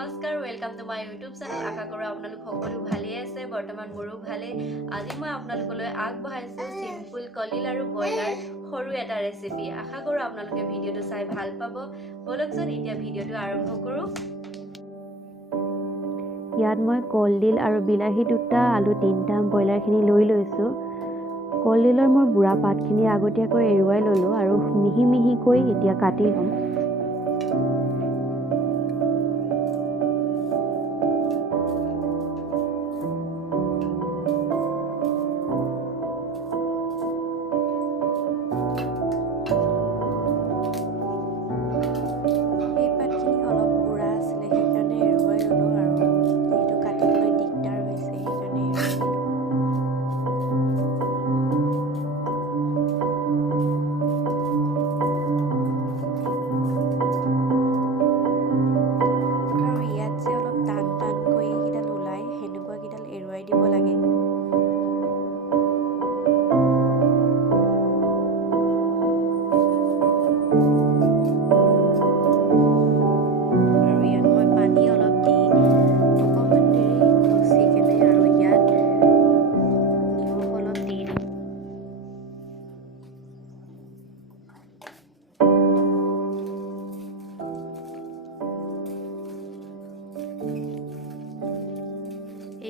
নমস্কাৰ welcome to my YouTube channel আশা কৰো আপোনালোক সকলো ভালে আছে বৰ্তমান মোৰো ভালে আজি মই আপোনালোকলৈ আগবঢ়াইছো সিম্পল কলিল আৰু বয়লাৰ সৰু এটা ৰেচিপি আশা কৰো আপোনালোকে ভিডিওটো চাই ভাল পাব বলকচোন এতিয়া ভিডিওটো আৰম্ভ কৰো ইয়াত মই কলডিল আৰু বিলাহী দুটা আলু তিনটা বয়লাৰখিনি লৈ লৈছো কলডিলৰ মোৰ বুঢ়া পাতখিনি আগতীয়াকৈ এৰুৱাই ললো আৰু মিহি মিহিকৈ এতিয়া কাটি লম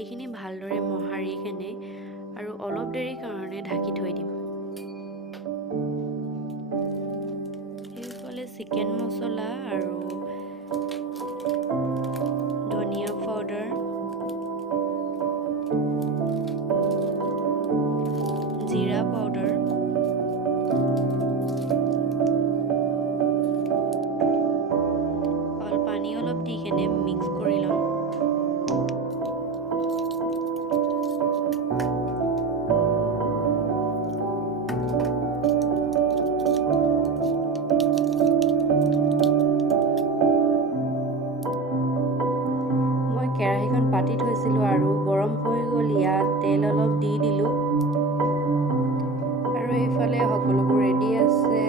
এইখিনি ভালদৰে মোহাৰি কেনে আৰু অলপ দেৰি কাৰণে ঢাকি থৈ দিম এইফালে চিকেন মছলা আৰু ধনিয়া পাউডাৰ জিৰা পাউডাৰ পানী অলপ দি কেনে মিক্স কৰি লম কেৰাহীখন পাতি থৈছিলোঁ আৰু গৰম হৈ গ'ল ইয়াত তেল অলপ দি দিলোঁ আৰু এইফালে সকলোবোৰ ৰেডি আছে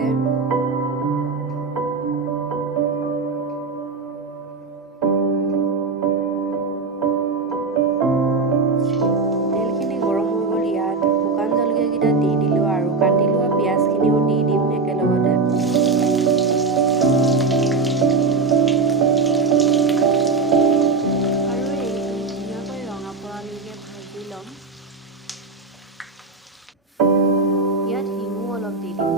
তেলখিনি গৰম হৈ গ'ল ইয়াত শুকান জলকীয়াকেইটা দি দিলোঁ আৰু কাটি লোৱা পিঁয়াজখিনিও দি দিম একেলগতে ইয়াত হিঙো অলপ দি দিম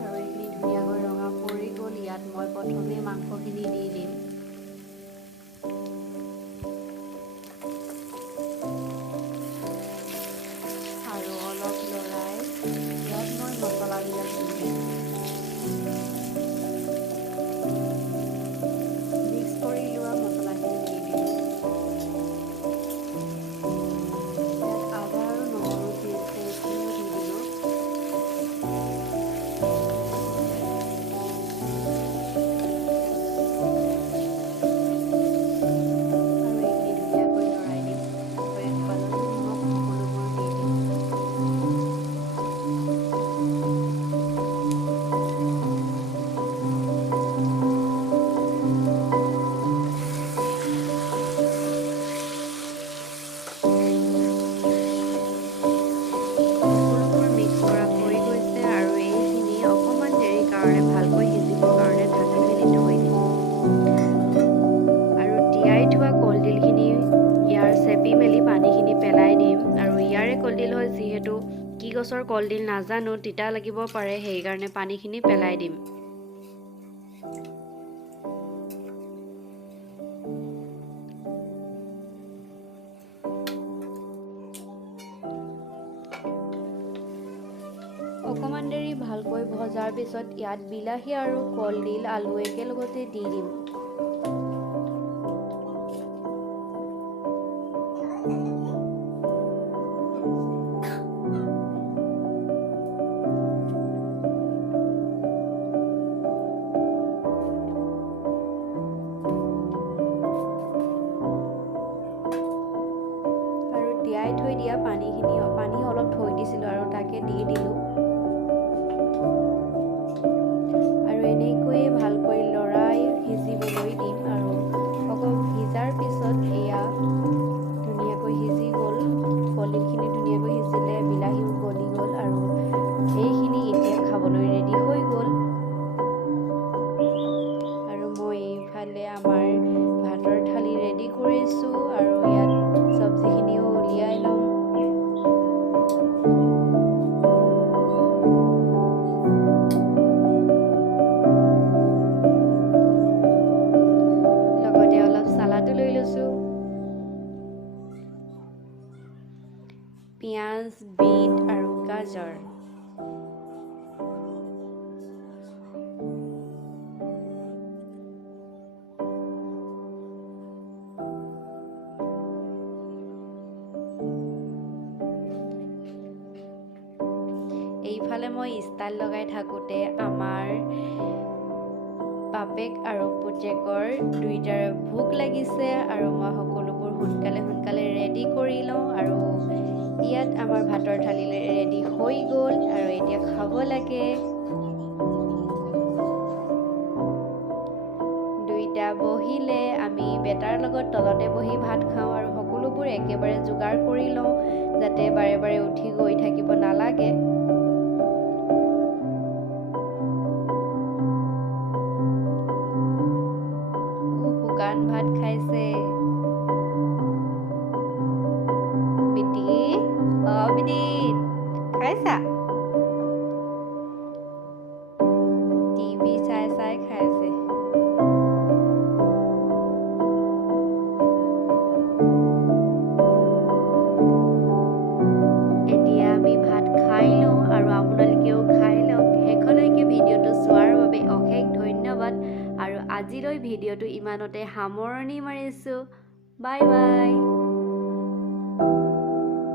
আৰু এইখিনি ধুনীয়াকৈ ৰঙা পৰি গ'ল ইয়াত মই প্ৰথমে মাংসখিনি দি দিম আৰু অলপ লৰাই ইয়াত মই মছলাবিলাক দি দিম ভালকৈ সিজিবৰ কাৰণে ঢাকি মেলি থৈ দিম আৰু তিয়াই থোৱা কলডিলখিনি ইয়াৰ চেপি মেলি পানীখিনি পেলাই দিম আৰু ইয়াৰে কলডিল হয় যিহেতু কি গছৰ কলডিল নাজানো তিতা লাগিব পাৰে সেইকাৰণে পানীখিনি পেলাই দিম অকণমান দেৰি ভালকৈ ভজাৰ পিছত ইয়াত বিলাহী আৰু কলডিল আলু একেলগতে দি দিম আৰু তিয়াই থৈ দিয়া পানী অলপ থৈ দিছিলোঁ আৰু তাকে দি দিলোঁ এইফালে মই ষ্টাইল লগাই থাকোঁতে আমাৰ বাপেক আৰু পুতেকৰ দুইটাৰে ভোক লাগিছে আৰু মই সকলোবোৰ সোনকালে ৰেডি কৰি লওঁ আৰু ইয়াত আমাৰ ভাতৰ থালি ৰেডি হৈ গ'ল আৰু এতিয়া খাব লাগে। দুইটা বহিলে আমি বেটাৰ লগত তলতে বহি ভাত খাওঁ আৰু সকলোবোৰ একেবাৰে যোগাৰ কৰি লওঁ যাতে বাৰে বাৰে উঠি গৈ থাকিব নালাগে। শুকান ভাত খাইছে বিটি। বিটি খাইছা? টিভি চাই চাই খাইছে। এতিয়া আমি ভাত খাই লওঁ আৰু আপোনালোকেও খাই লওক। শেষলৈকে ভিডিঅ'টো চোৱাৰ বাবে অশেষ ধন্যবাদ আৰু আজিলৈ ভিডিঅ'টো ইমানতে সামৰণি মাৰিছোঁ। Bye bye.